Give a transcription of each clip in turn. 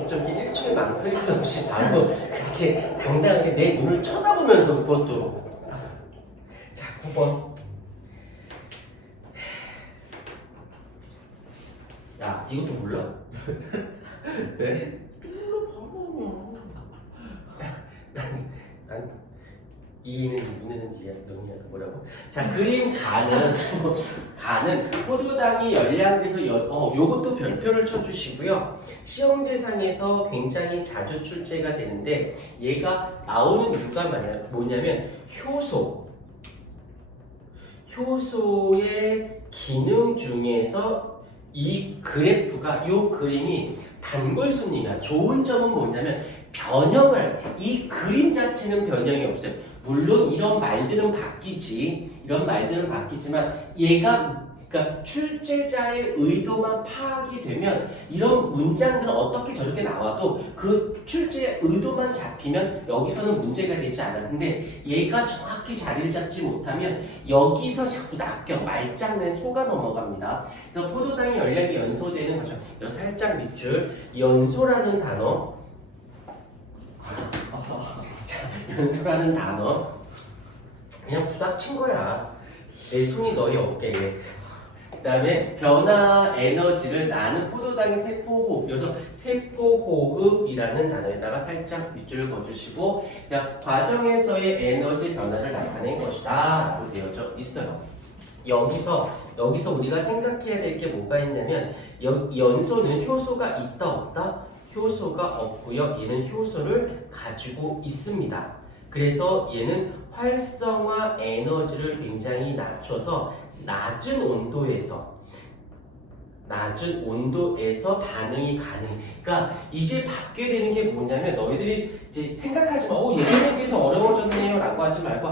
어쩜 이렇게 일초의 망설임도 없이 바로 그렇게 당당하게 내 눈을 쳐다보면서 그것도. 자, 9번. 야, 이것도 몰라? 네? 난 2는 누구냐 뭐라고? 자, 그림 가는 포도당이 열량돼서 요것도 별표를 쳐주시고요. 시험재상에서 굉장히 자주 출제가 되는데 얘가 나오는 이유가 뭐냐면 효소의 기능 중에서 이 그래프가 요 그림이 단골손이야. 좋은 점은 뭐냐면 이 그림 자체는 변형이 없어요. 물론 이런 말들은 바뀌지만 얘가 그러니까 출제자의 의도만 파악이 되면 이런 문장들은 어떻게 저렇게 나와도 그 출제의 의도만 잡히면 여기서는 문제가 되지 않아. 근데 얘가 정확히 자리를 잡지 못하면 여기서 자꾸 말장난 속아 넘어갑니다. 그래서 포도당의 열량이 연소되는 거죠. 여기 살짝 밑줄 연소라는 단어. 자, 연소라는 단어 그냥 부닥친 거야. 내 손이 너희 어깨에. 그 다음에 변화 에너지를 나는 포도당의 세포호흡. 여기서 세포호흡이라는 단어에다가 살짝 밑줄을 그어주시고, 자, 과정에서의 에너지 변화를 나타낸 것이다 라고 되어져 있어요. 여기서 우리가 생각해야 될 게 뭐가 있냐면 연소는 효소가 있다 없다? 효소가 없고요. 얘는 효소를 가지고 있습니다. 그래서 얘는 활성화 에너지를 굉장히 낮춰서 낮은 온도에서 반응이 가능. 그러니까 이제 받게 되는 게 뭐냐면 너희들이 이제 생각하지 마. 예전에 비해서 어려워졌네요 라고 하지 말고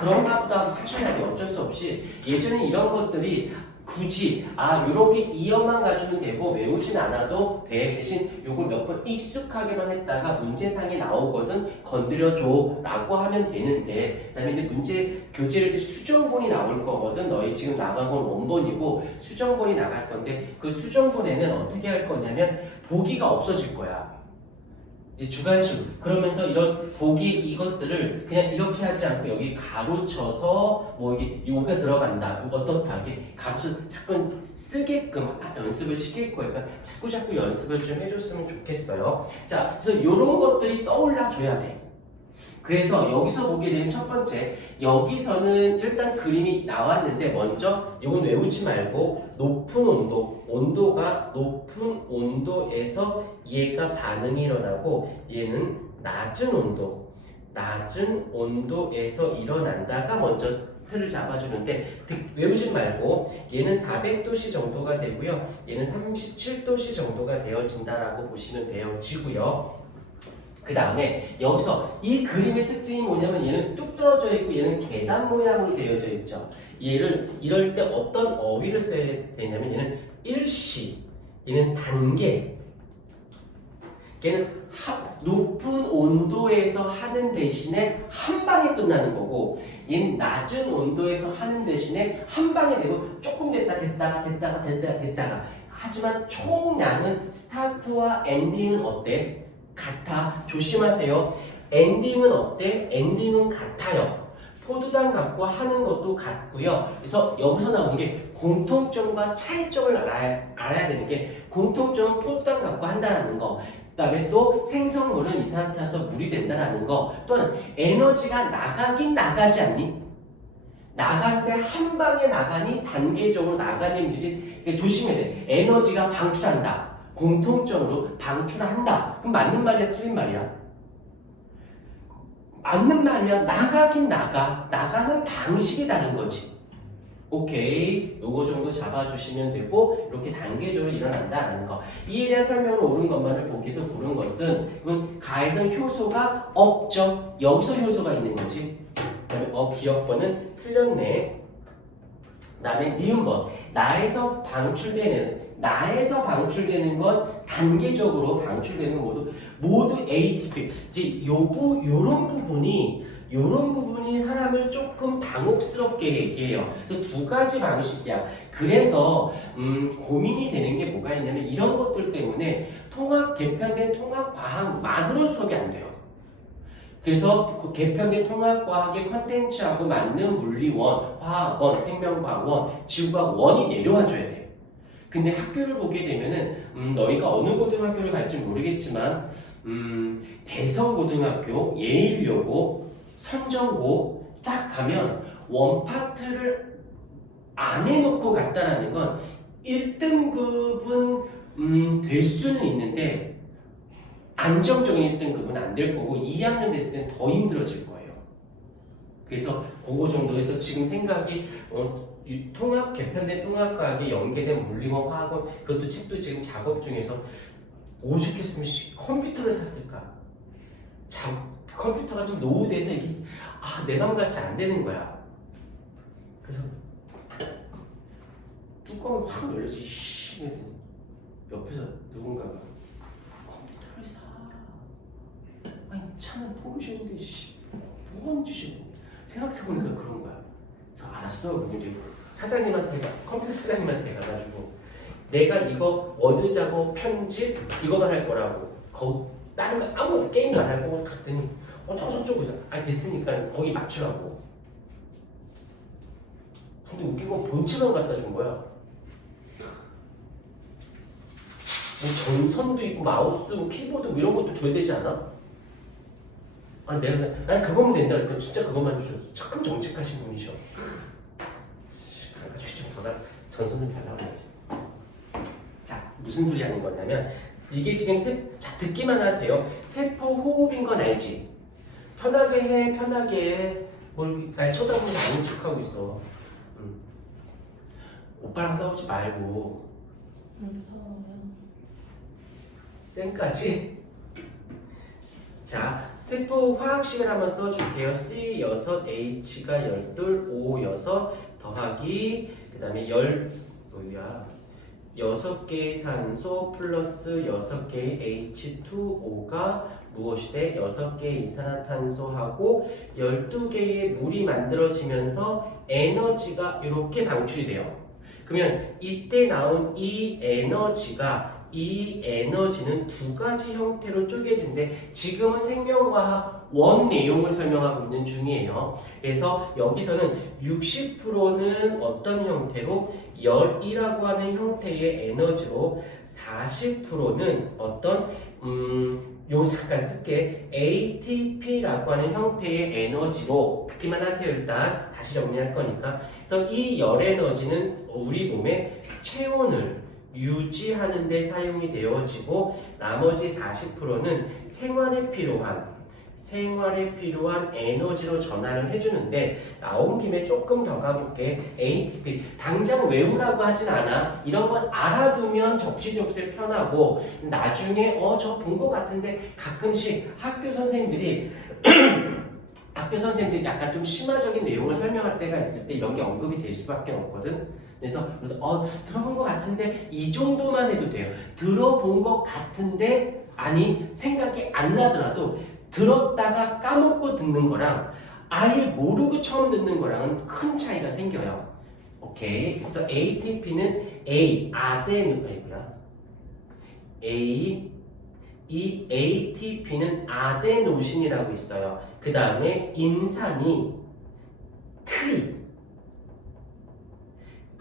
그런가 보다 하고 사셔야 돼. 어쩔 수 없이 예전에 이런 것들이 굳이 요렇게 이어만 가지면 되고 외우진 않아도 돼. 대신 요걸 몇 번 익숙하게만 했다가 문제상에 나오거든 건드려줘 라고 하면 되는데, 그 다음에 이제 문제 교재를 이제 수정본이 나올 거거든. 너희 지금 나간 건 원본이고 수정본이 나갈 건데 그 수정본에는 어떻게 할 거냐면 보기가 없어질 거야. 이제 주관식으로. 그러면서 이런 보기 이것들을 그냥 이렇게 하지 않고 여기 가로쳐서 여기가 들어간다. 어떻다. 이렇게 가로쳐서 자꾸 쓰게끔 연습을 시킬 거예요. 그러니까 자꾸 연습을 좀 해줬으면 좋겠어요. 자, 그래서 이런 것들이 떠올라줘야 돼. 그래서 여기서 보게 되면 첫 번째, 여기서는 일단 그림이 나왔는데 먼저 이건 외우지 말고 높은 온도가 높은 온도에서 얘가 반응이 일어나고 얘는 낮은 온도에서 일어난다가 먼저 틀을 잡아주는데 외우지 말고 얘는 400도씨 정도가 되고요. 얘는 37도씨 정도가 되어진다라고 보시면 되어지고요. 그 다음에 여기서 이 그림의 특징이 뭐냐면 얘는 뚝 떨어져 있고 얘는 계단 모양으로 되어져 있죠. 얘를 이럴 때 어떤 어휘를 써야 되냐면 얘는 일시, 얘는 단계, 얘는 높은 온도에서 하는 대신에 한 방에 끝나는 거고, 얘는 낮은 온도에서 하는 대신에 한 방에 되고 조금 됐다가 하지만 총량은 스타트와 엔딩은 어때? 같아. 조심하세요. 엔딩은 어때? 엔딩은 같아요. 포도당 갖고 하는 것도 같고요. 그래서 여기서 나오는 게 공통점과 차이점을 알아야 되는 게, 공통점은 포도당 갖고 한다는 거, 그 다음에 또 생성물은 이 상태에서 물이 된다는 거, 또는 에너지가 나가긴 나가지 않니? 나갈 때 한 방에 나가니 단계적으로 나가니 문제지. 조심해야 돼. 에너지가 방출한다. 공통점으로 방출한다. 그럼 맞는 말이야, 틀린 말이야? 맞는 말이야. 나가긴 나가는 방식이 다른 거지. 오케이, 요거 정도 잡아주시면 되고, 이렇게 단계적으로 일어난다는 거. 이에 대한 설명을 옳은 것만을 보기에서 고른 것은, 그건 가에선 효소가 없죠. 여기서 효소가 있는 거지. 그다음에 기억번은 틀렸네. 그다음에 니은번, 나에서 방출되는 건 단계적으로 방출되는 건 모두 ATP. 이제 요런 부분이 이런 부분이 사람을 조금 당혹스럽게 얘기해요. 그래서 두 가지 방식이야. 그래서 고민이 되는 게 뭐가 있냐면 이런 것들 때문에 개편된 통합과학만으로 수업이 안 돼요. 그래서 그 개편된 통합과학의 컨텐츠하고 맞는 물리원, 화학원, 생명과학원, 지구과학원이 내려와줘야 돼요. 근데 학교를 보게 되면은 너희가 어느 고등학교를 갈지 모르겠지만 대성고등학교, 예일여고, 선정고 딱 가면 원파트를 안 해놓고 갔다라는 건 1등급은 될 수는 있는데 안정적인 1등급은 안 될 거고 2학년 됐을 때는 더 힘들어질 거예요. 그래서 그거 정도에서 지금 생각이 개편된 통합과학에 연계된 물리원, 화학원 그것도 책도 지금 작업 중에서 오죽했으면 컴퓨터를 샀을까? 컴퓨터가 좀 노후돼서 이게 내 맘 같이 안 되는 거야. 그래서 뚜껑이 확 열려서 옆에서 누군가가 컴퓨터를 사. 아니 차는 포르쉐인데 뭐하는 짓이고 생각해보니까 그런 거야. 그래서 알았어. 이제 컴퓨터 사장님한테 가가지고 내가 이거 워드 작업, 편집 이거만 할 거라고 다른 거 아무것도 게임도 안 할 거고 갔더니 저쪽고 됐으니까 거기 맞추라고. 근데 웃긴 건 본체만 갖다 준 거야. 뭐 전선도 있고 마우스, 키보드 이런 것도 줘야 되지 않아? 난 그거면 된다. 그러니까 진짜 그것만 주셔. 참 정직하신 분이셔. 그래가지고 좀 더 전선 좀 달라고 해야지. 자, 무슨 소리 하는 거냐면 이게 지금 듣기만 하세요. 세포 호흡인 건 알지? 편하게 해, 편하게 해. 날 쳐다보면 아는 척하고 있어. 오빠랑 싸우지 말고. 무서워요. 쌤까지? 자, 세포 화학식을 한번 써줄게요. C 6, H가 12, O 6 더하기 그 다음에 6개의 산소 플러스 6개의 H2O가 무엇이 돼? 6개의 이산화탄소하고 12개의 물이 만들어지면서 에너지가 이렇게 방출이 돼요. 그러면 이때 나온 이 에너지는 두 가지 형태로 쪼개진데 지금은 생명과학 원 내용을 설명하고 있는 중이에요. 그래서 여기서는 60%는 어떤 형태로 열이라고 하는 형태의 에너지로 40%는 어떤 잠깐 쓸게 ATP라고 하는 형태의 에너지로 듣기만 하세요. 일단 다시 정리할 거니까. 그래서 이 열 에너지는 우리 몸의 체온을 유지하는 데 사용이 되어지고 나머지 40%는 생활에 필요한 에너지로 전환을 해주는데 나온 김에 조금 더 가볼게. ATP 당장 외우라고 하진 않아. 이런 건 알아두면 적시적소에 편하고 나중에 저 본 것 같은데 가끔씩 학교 선생님들이 약간 좀 심화적인 내용을 설명할 때가 있을 때 이런 게 언급이 될 수밖에 없거든. 그래서 들어본 것 같은데 이 정도만 해도 돼요. 들어본 것 같은데 생각이 안 나더라도 들었다가 까먹고 듣는 거랑 아예 모르고 처음 듣는 거랑은 큰 차이가 생겨요. 오케이. 그래서 ATP는 이 ATP는 아데노신이라고 있어요. 그 다음에 인산이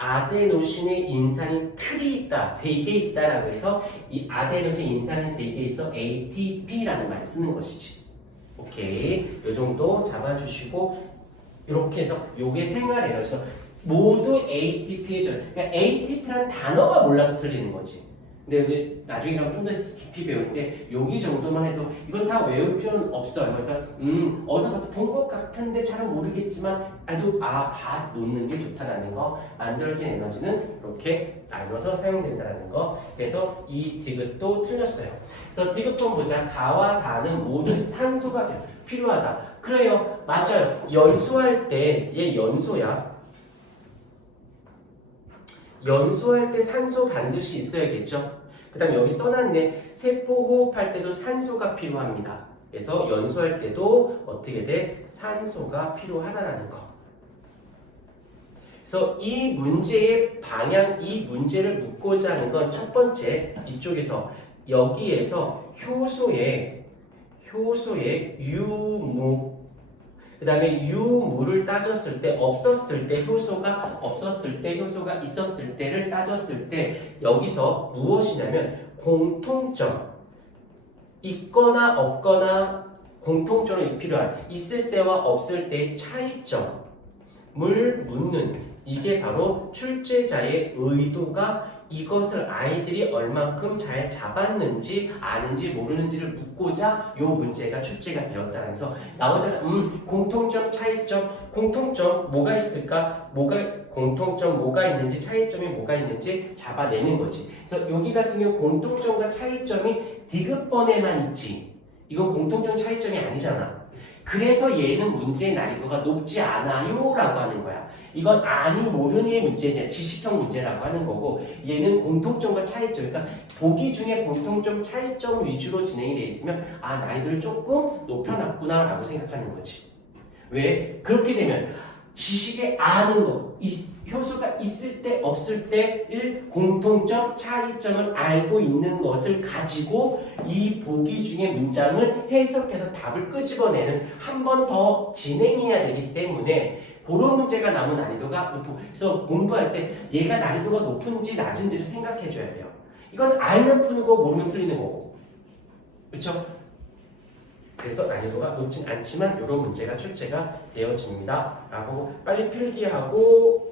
아데노신에 인산이 틀이 있다, 3개 있다라고 해서 이 아데노신 인산이 3개 있어 ATP라는 말을 쓰는 것이지. 오케이, 요 정도 잡아주시고 이렇게 해서 요게 생활 에너지에서 모두 ATP의 그러니까 ATP라는 단어가 몰라서 틀리는 거지. 근데 이제 나중에 좀 더 깊이 배울 때 여기 정도만 해도 이건 다 외울 필요는 없어요. 그러니까 어디서 본 것 같은데 잘은 모르겠지만 놓는 게 좋다라는 거. 만들어진 에너지는 이렇게 나눠서 사용된다는 거. 그래서 이 디귿도 틀렸어요. 그래서 디귿번 보자. 가와 다는 모두 산소가 필요하다. 그래요, 맞아요. 연소할 때 얘 연소야. 연소할 때 산소 반드시 있어야겠죠. 그 다음에 여기 써놨네. 세포 호흡할 때도 산소가 필요합니다. 그래서 연소할 때도 어떻게 돼? 산소가 필요하다라는 거. 그래서 이 문제의 방향, 이 문제를 묻고자 하는 건 첫 번째, 이쪽에서 여기에서 효소의 유무, 그 다음에 유무를 따졌을 때, 없었을 때, 효소가 없었을 때, 효소가 있었을 때를 따졌을 때, 여기서 무엇이냐면 공통점, 있거나 없거나 공통점이 필요한, 있을 때와 없을 때의 차이점을 묻는, 이게 바로 출제자의 의도가 이것을 아이들이 얼만큼 잘 잡았는지 아는지 모르는지를 묻고자 이 문제가 출제가 되었다는 거서 나오잖아. 공통점, 차이점, 공통점 뭐가 있을까? 공통점 뭐가 있는지, 차이점이 뭐가 있는지 잡아내는 거지. 그래서 여기 같은 경우 공통점과 차이점이 디귿번에만 있지. 이건 공통점, 차이점이 아니잖아. 그래서 얘는 문제의 난이도가 높지 않아요 라고 하는 거야. 이건 아니 모르니의 문제냐, 지식형 문제라고 하는 거고, 얘는 공통점과 차이점, 그러니까 보기 중에 공통점, 차이점 위주로 진행이 돼 있으면 난이도를 조금 높여놨구나 라고 생각하는 거지. 왜? 그렇게 되면 지식에 아는 거, 효소가 있을 때 없을 때의 공통점, 차이점을 알고 있는 것을 가지고 이 보기 중에 문장을 해석해서 답을 끄집어내는 한 번 더 진행해야 되기 때문에 그런 문제가 나온 난이도가 높고, 그래서 공부할 때 얘가 난이도가 높은지 낮은지를 생각해 줘야 돼요. 이건 알면 푸는 거, 모르면 틀리는 거고. 그렇죠? 그래서 난이도가 높진 않지만 이런 문제가 출제가 되어집니다. 라고 빨리 필기하고